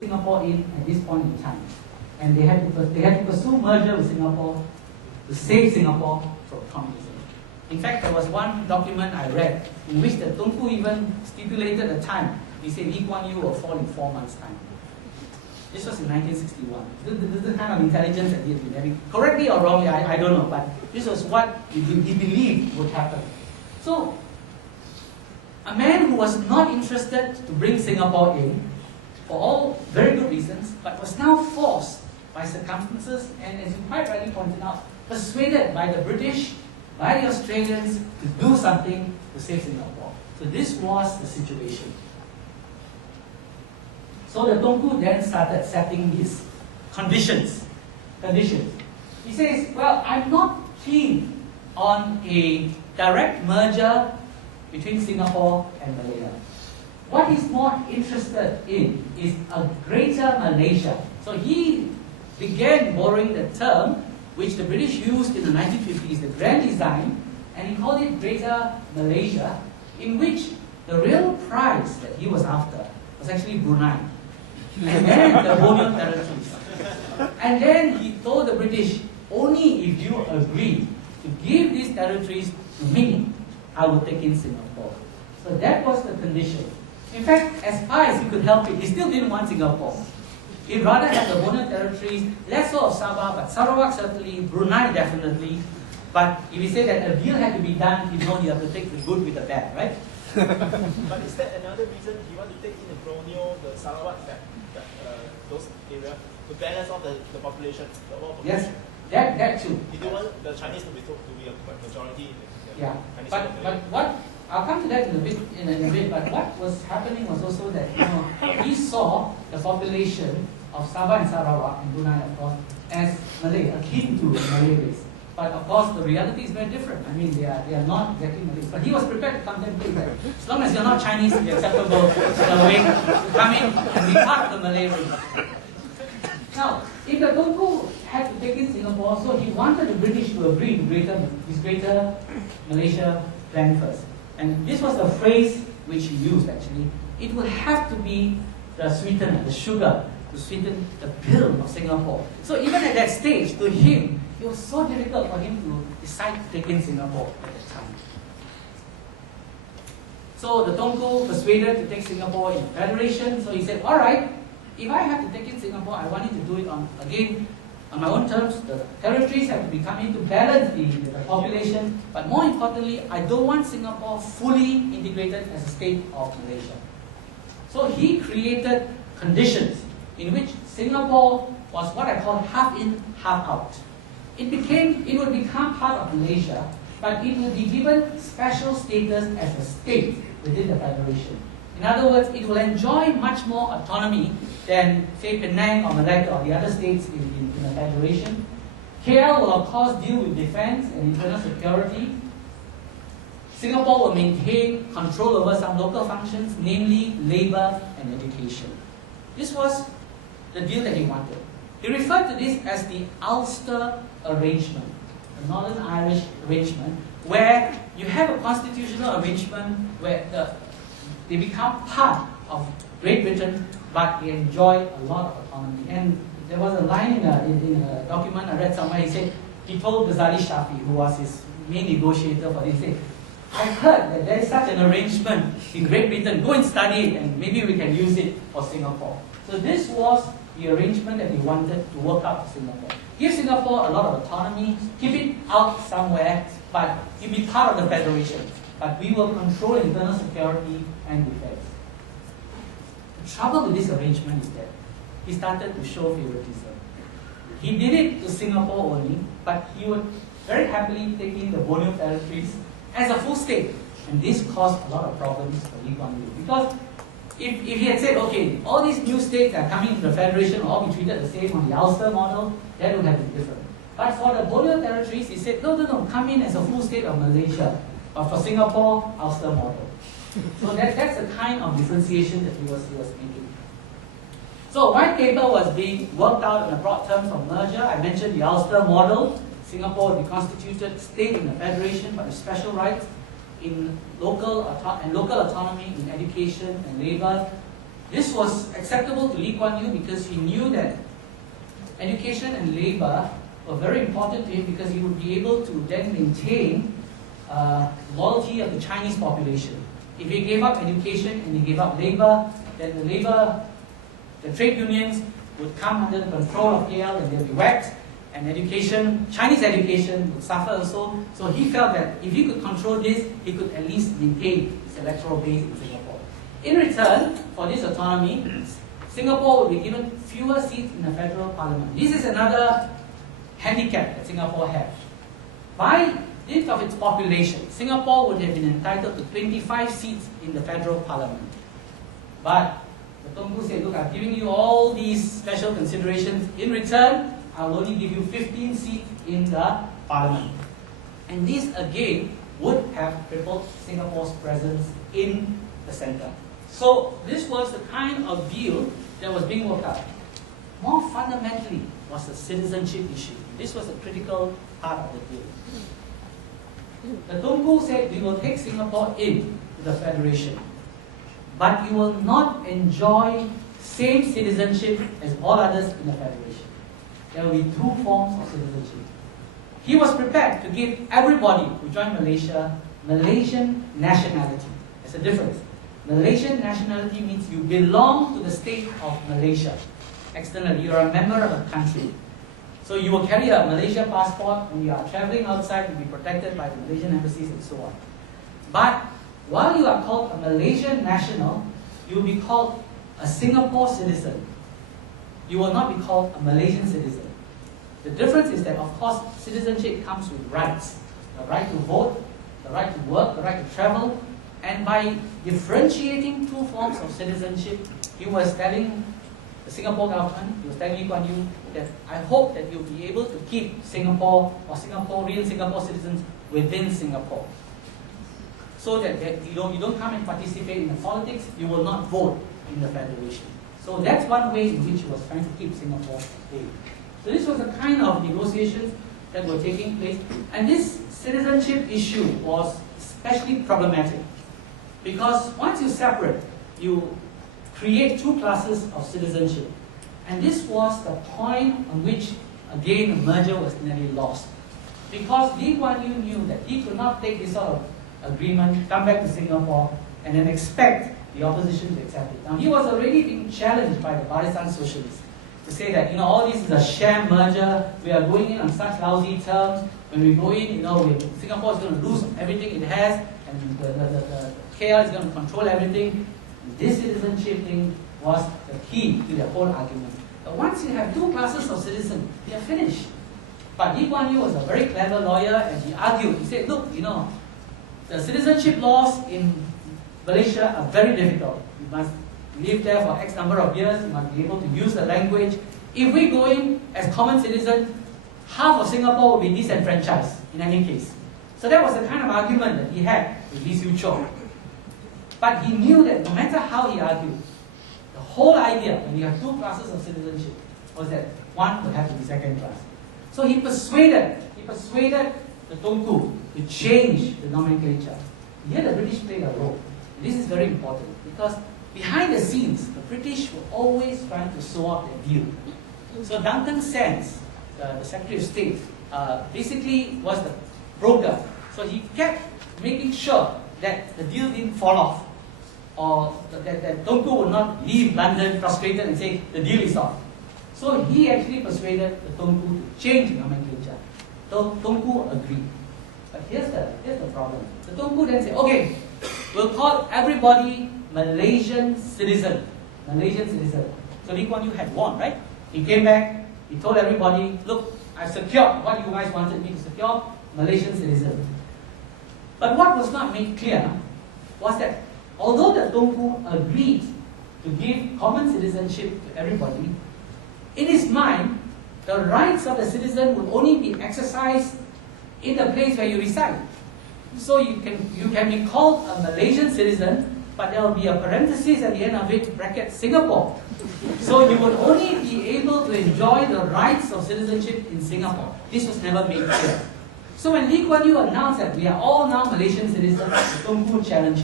Singapore in at this point in time, and they had to pursue merger with Singapore to save Singapore from communism. In fact, there was one document I read in which the Tunku even stipulated a time. He said Lee Kuan Yew will fall in 4 months' time. This was in 1961. This is the kind of intelligence that he had been having. Correctly or wrongly, I don't know, but this was what he believed would happen. So, a man who was not interested to bring Singapore in, for all very good reasons, but was now forced by circumstances and, as you quite rightly pointed out, persuaded by the British, by the Australians to do something to save Singapore. So this was the situation. So the Tunku then started setting his conditions. He says, well, I'm not keen on a direct merger between Singapore and Malaya. What he's more interested in is a greater Malaysia. So he began borrowing the term which the British used in the 1950s, the Grand Design, and he called it Greater Malaysia, in which the real prize that he was after was actually Brunei. And then the Borneo territories. And then he told the British, only if you agree to give these territories to me, I will take in Singapore. So that was the condition. In fact, as far as he could help it, he still didn't want Singapore. He'd rather have the Borneo territories, less so of Sabah, but Sarawak certainly, Brunei definitely. But if he said that a deal had to be done, you know you have to take the good with the bad, right? But is that another reason you want to take in the Borneo, the Sarawak, those areas, to balance out the population, the overall population? Yes, that too. You don't want the Chinese to be a majority in the yeah. Chinese But what I'll come to that in a bit. But what was happening was also that he saw the population of Sabah and Sarawak and Brunei, of course, as Malay, akin to Malay race. But of course, the reality is very different. I mean, they are not exactly Malays. But he was prepared to contemplate that. As long as you're not Chinese, it's acceptable way to come in and be part of the Malay race. Now, if the Tunku had to take in Singapore, so he wanted the British to agree to his Greater Malaysia plan first. And this was the phrase which he used actually. It will have to be the sweetener, the sugar, to sweeten the pill of Singapore. So even at that stage, to him, it was so difficult for him to decide to take in Singapore at that time. So the Tunku persuaded to take Singapore in federation. So he said, all right, if I have to take in Singapore, I want you to do it on my own terms. The territories have to be coming to balance the population. But more importantly, I don't want Singapore fully integrated as a state of Malaysia. So he created conditions in which Singapore was what I call half in, half out. It would become part of Malaysia, but it would be given special status as a state within the federation. In other words, it will enjoy much more autonomy than, say, Penang or Malacca or the other states in the federation. KL will, of course, deal with defense and internal security. Singapore will maintain control over some local functions, namely labor and education. This was the deal that he wanted. He referred to this as the Ulster Arrangement, the Northern Irish Arrangement, where you have a constitutional arrangement where they become part of Great Britain, but they enjoy a lot of autonomy. And there was a line in a document I read somewhere. He said, he told Ghazali Shafi, who was his main negotiator for this, he said, I've heard that there is such an arrangement in Great Britain. Go and study it, and maybe we can use it for Singapore. So this was the arrangement that he wanted to work out for Singapore. Give Singapore a lot of autonomy, keep it out somewhere, but it be part of the federation. But we will control internal security and defense. The trouble with this arrangement is that he started to show favoritism. He did it to Singapore only, but he would very happily take in the Borneo territories as a full state. And this caused a lot of problems for Lee Kuan Yew. Because if he had said, okay, all these new states that are coming into the federation will all be treated the same on the Ulster model, that would have been different. But for the Borneo territories, he said, no, come in as a full state of Malaysia. But for Singapore, Ulster model. So that's the kind of differentiation that he was making. So white paper was being worked out in the broad terms of merger. I mentioned the Ulster model. Singapore would be constituted state in the federation, but with special rights in local autonomy in education and labor. This was acceptable to Lee Kuan Yew because he knew that education and labor were very important to him because he would be able to then maintain loyalty of the Chinese population. If he gave up education and he gave up labor, then the trade unions would come under the control of AL and they'll be whacked, and education, Chinese education would suffer also. So he felt that if he could control this, he could at least maintain his electoral base in Singapore. In return for this autonomy, Singapore will be given fewer seats in the federal parliament. This is another handicap that Singapore has. By dint of its population, Singapore would have been entitled to 25 seats in the federal parliament. But the Tunku said, look, I've given you all these special considerations. In return, I'll only give you 15 seats in the parliament. And this again would have crippled Singapore's presence in the centre. So this was the kind of deal that was being worked out. More fundamentally was the citizenship issue. This was a critical part of the deal. The Tunku said, we will take Singapore in to the Federation, but you will not enjoy same citizenship as all others in the Federation. There will be two forms of citizenship. He was prepared to give everybody who joined Malaysia Malaysian nationality. There's a difference. Malaysian nationality means you belong to the state of Malaysia. Externally, you are a member of a country. So you will carry a Malaysia passport when you are traveling outside, you'll be protected by the Malaysian embassies and so on. But while you are called a Malaysian national, you will be called a Singapore citizen. You will not be called a Malaysian citizen. The difference is that, of course, citizenship comes with rights. The right to vote, the right to work, the right to travel. And by differentiating two forms of citizenship, he was telling the Singapore government, he was telling Lee Kuan Yew that I hope that you'll be able to keep Singapore or Singaporean Singapore citizens within Singapore. So that you don't come and participate in the politics, you will not vote in the Federation. So that's one way in which he was trying to keep Singapore in. So this was the kind of negotiations that were taking place. And this citizenship issue was especially problematic because once you separate, you create two classes of citizenship. And this was the point on which, again, the merger was nearly lost. Because Lee Kuan Yew knew that he could not take this sort of agreement, come back to Singapore, and then expect the opposition to accept it. Now, he was already being challenged by the Barisan Socialists to say that, all this is a sham merger, we are going in on such lousy terms. When we go in, Singapore is going to lose everything it has, and the KL is going to control everything. This citizenship thing was the key to the whole argument. But once you have two classes of citizens, they are finished. But Lee Kuan Yew was a very clever lawyer, and he argued. He said, look, the citizenship laws in Malaysia are very difficult. You must live there for X number of years, you must be able to use the language. If we go in as common citizens, half of Singapore will be disenfranchised in any case. So that was the kind of argument that he had with Lee Siew Choh. But he knew that no matter how he argued, the whole idea, when you have two classes of citizenship, was that one would have to be second class. So he persuaded the Tunku to change the nomenclature. Here the British played a role. This is very important because behind the scenes, the British were always trying to sew up their deal. So Duncan Sands, the Secretary of State, basically was the broker. So he kept making sure that the deal didn't fall off, or that Tunku would not leave London frustrated and say the deal is off. So he actually persuaded the Tunku to change the nomenclature. So Tunku agreed. But here's the problem. The Tunku then said, okay, we'll call everybody Malaysian citizen. Malaysian citizen. So Lee Kuan Yew had won, right? He came back, he told everybody, look, I've secured what you guys wanted me to secure, Malaysian citizen. But what was not made clear was that although the Tunku agreed to give common citizenship to everybody, in his mind, the rights of the citizen would only be exercised in the place where you reside. So you can be called a Malaysian citizen, but there will be a parenthesis at the end of it, bracket Singapore. So you would only be able to enjoy the rights of citizenship in Singapore. This was never made clear. So when Lee Kuan Yew announced that we are all now Malaysian citizens, Tunku challenged